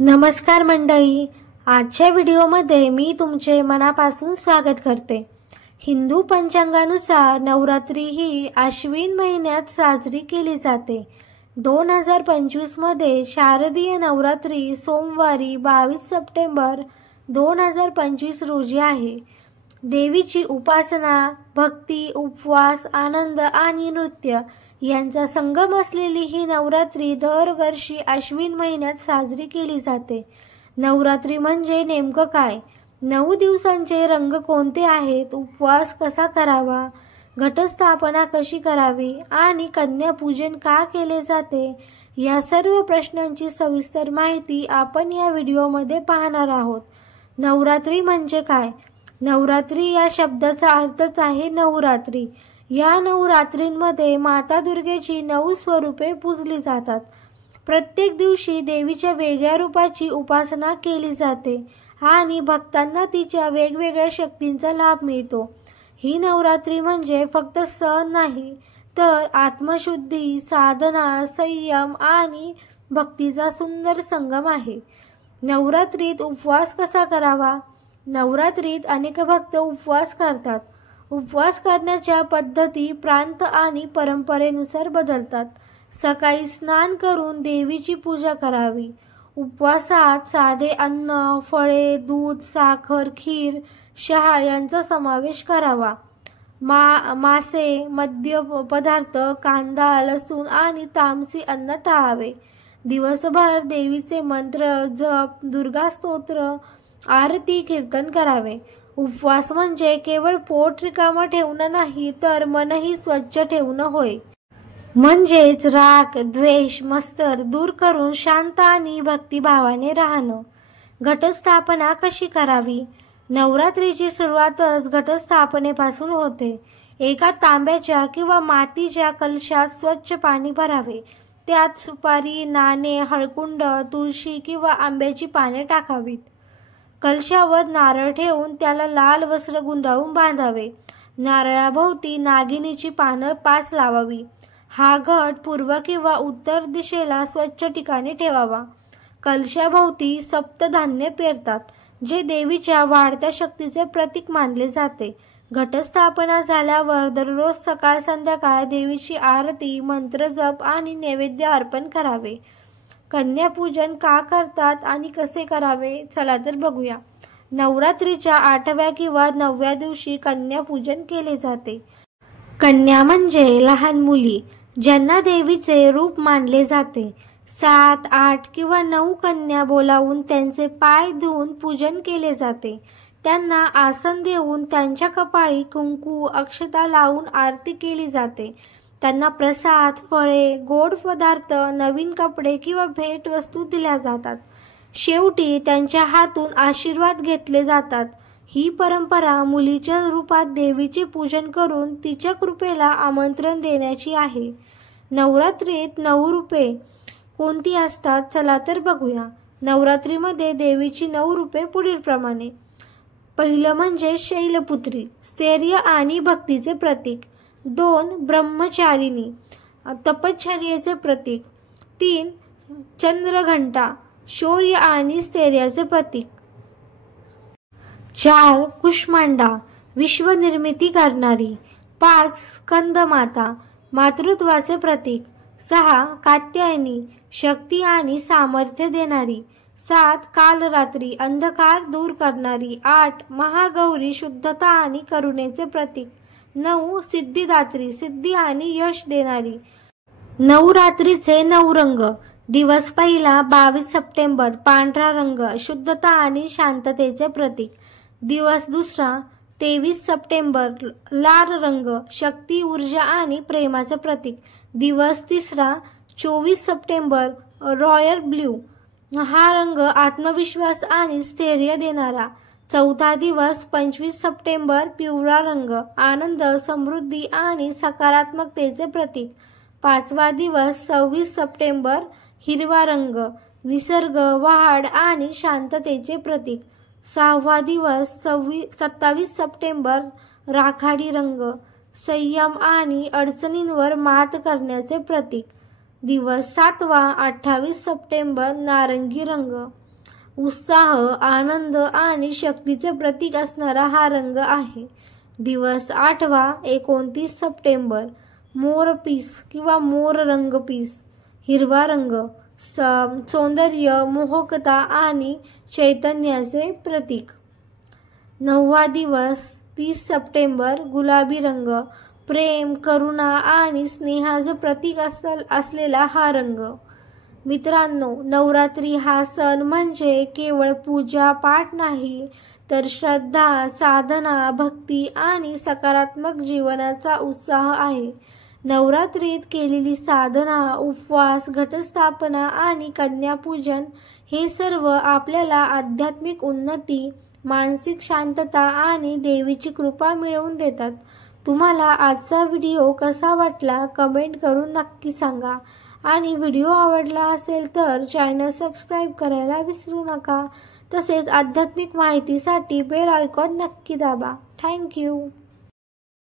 नमस्कार मंडळी, आजच्या व्हिडिओमध्ये मी तुमचे मनापासून स्वागत करते। हिंदू पंचांगानुसार नवरात्री ही आश्विन महिन्यात साजरी केली जाते। 2025 मध्ये शारदीय नवरात्री सोमवारी 22 सप्टेंबर 2025 रोजी आहे। देवीची उपासना, भक्ती, उपवास, आनंद आणि नृत्य यांचा संगम असलेली ही नवरात्री दरवर्षी आश्विन महिन्यात साजरी केली जाते। नवरात्री म्हणजे नेमकं काय? 9 दिवसांचे रंग कोणते आहेत? उपवास कसा करावा? घटस्थापना कशी करावी? आणि कन्यापूजन का केले जाते? या सर्व प्रश्नांची सविस्तर माहिती आपण या व्हिडिओमध्ये पाहणार आहोत। नवरात्री म्हणजे काय? नवरात्री या शब्दाचा अर्थच आहे नवरात्री। या नवरात्रींमध्ये माता दुर्गेची 9 स्वरूपे पूजली जातात। प्रत्येक दिवशी देवीच्या वेगळ्या रूपाची उपासना केली जाते आणि भक्तांना तिच्या वेगवेगळ्या शक्तींचा लाभ मिळतो। ही नवरात्री म्हणजे फक्त सण नाही, तर आत्मशुद्धी, साधना, संयम आणि भक्तीचा सुंदर संगम आहे। नवरात्रीत उपवास कसा करावा? नवरात्रीत अनेक भक्त उपवास करतात। उपवास करण्याच्या पद्धती प्रांत आणि परंपरेनुसार बदलतात। सकाळी स्नान करून देवीची पूजा करावी। उपवासात साधे अन्न, फळे, दूध, साखर, खीर, शहा यांचा समावेश करावा। मासे, मद्य पदार्थ, कांदा, लसूण आणि तामसी अन्न टाळावे। दिवसभर देवीचे मंत्र, जप, दुर्गा स्तोत्र, आरती, कीर्तन करावे। उपवास म्हणजे केवळ पोट रिकामं ठेवणं नाही, तर मनही स्वच्छ ठेवणं होय। म्हणजेच राग, द्वेष, मत्सर दूर करून शांत आणि भक्तिभावाने राहणं। घटस्थापना कशी करावी? नवरात्रीची सुरुवातच घटस्थापनेपासून होते। एका तांब्याच्या किंवा मातीच्या कलशात स्वच्छ पाणी भरावे। त्यात सुपारी, नाणे, हळकुंड, तुळशी किंवा आंब्याची पाने टाकावीत। कलशावर नारळ ठेवून त्याला लाल वस्त्र गुंडाळून बांधावे। नारळाभोवती नागिनीची पानं 5 लावावी। हा घट पूर्व किंवा उत्तर दिशेला स्वच्छ ठिकाणी ठेवावा। कलशाभोवती सप्तधान्य पेरतात, जे देवीच्या वाढत्या शक्तीचे प्रतीक मानले जाते। घटस्थापना झाल्यावर दररोज सकाळ संध्याकाळ देवीची आरती, मंत्रजप आणि नैवेद्य अर्पण करावे। कन्यापूजन का करतात आणि कसे करावे? चला तर बघूया। नवरात्रीच्या 8व्या किंवा 9व्या दिवशी कन्यापूजन केले जाते। कन्या म्हणजे लहान मुली, ज्यांना देवीचे रूप मानले जाते। 7, 8 किंवा 9 कन्या बोलावून त्यांचे पाय धुवून पूजन केले जाते। त्यांना आसन देऊन त्यांच्या कपाळी कुंकू, अक्षता लावून आरती केली जाते। त्यांना प्रसाद, फळे, गोड पदार्थ, नवीन कपडे किंवा भेटवस्तू दिल्या जातात। शेवटी त्यांच्या हातून आशीर्वाद घेतले जातात। ही परंपरा मुलीच्या रूपात देवीचे पूजन करून तिच्या कृपेला आमंत्रण देण्याची आहे। नवरात्रीत 9 रूपे कोणती असतात? चला तर बघूया। नवरात्रीमध्ये देवीची 9 रूपे पुढीलप्रमाणे। पहिलं म्हणजे शैलपुत्री, स्थैर्य आणि भक्तीचे प्रतीक। 2 ब्रह्मचारिणी, तपश्चर्येचे प्रतीक। 3 चंद्रघंटा, शौर्य आणि स्थैर्याचे प्रतीक। 4 कुष्मांडा, विश्वनिर्मिती करणारी। 5 स्कंदमाता, मातृत्वाचे प्रतीक। 6 कात्यायनी, शक्ती आणि सामर्थ्य देणारी। 7 कालरात्री, अंधकार दूर करणारी। 8 महागौरी, शुद्धता आणि करुणेचे प्रतीक। 9 सिद्धिदात्री, सिद्धी आणि यश देणारी। नवरात्रीचे 9 रंग। दिवस पहिला 22 सप्टेंबर, पांढरा रंग, शुद्धता आणि शांततेचे प्रतीक। दिवस दुसरा 23 सप्टेंबर, लाल रंग, शक्ती, ऊर्जा आणि प्रेमाचे प्रतीक। दिवस तिसरा 24 सप्टेंबर, रॉयल ब्ल्यू, हा रंग आत्मविश्वास आणि स्थैर्य देणारा। चौथा दिवस 25 सप्टेंबर, पिवळा रंग, आनंद, समृद्धी आणि सकारात्मकतेचे प्रतीक। 5वा दिवस 26 सप्टेंबर, हिरवा रंग, निसर्ग, वाढ आणि शांततेचे प्रतीक। 6वा दिवस 27 सप्टेंबर, राखाडी रंग, संयम आणि अडचणींवर मात करण्याचे प्रतीक। दिवस 7वा 28 सप्टेंबर, नारंगी रंग, उत्साह, आनंद आणि शक्तीचे प्रतीक असणारा हा रंग आहे. दिवस 8वा 29 सप्टेंबर. मोरपीस किंवा मोर रंगपीस. हिरवा रंग सौंदर्य, मोहकता आणि चैतन्याचे प्रतीक. 9वा दिवस 30 सप्टेंबर. गुलाबी रंग प्रेम, करुणा आणि स्नेहाचं प्रतीक असलेला हा रंग. मित्रांनो, नवरात्री हा सण म्हणजे केवळ पूजा पाठ नाही, तर श्रद्धा, साधना, भक्ती आणि सकारात्मक जीवनाचा उत्साह आहे. नवरात्रीत केलेली साधना, उपवास, घटस्थापना आणि कन्यापूजन हे सर्व आपल्याला आध्यात्मिक उन्नती, मानसिक शांतता आणि देवीची कृपा मिळवून देतात. तुम्हाला आजचा व्हिडिओ कसा वाटला कमेंट करून नक्की सांगा आणि व्हिडिओ आवडला असेल तर चॅनल सबस्क्राईब करायला विसरू नका. तसेच आध्यात्मिक माहितीसाठी बेल आयकॉन नक्की दाबा. थँक्यू.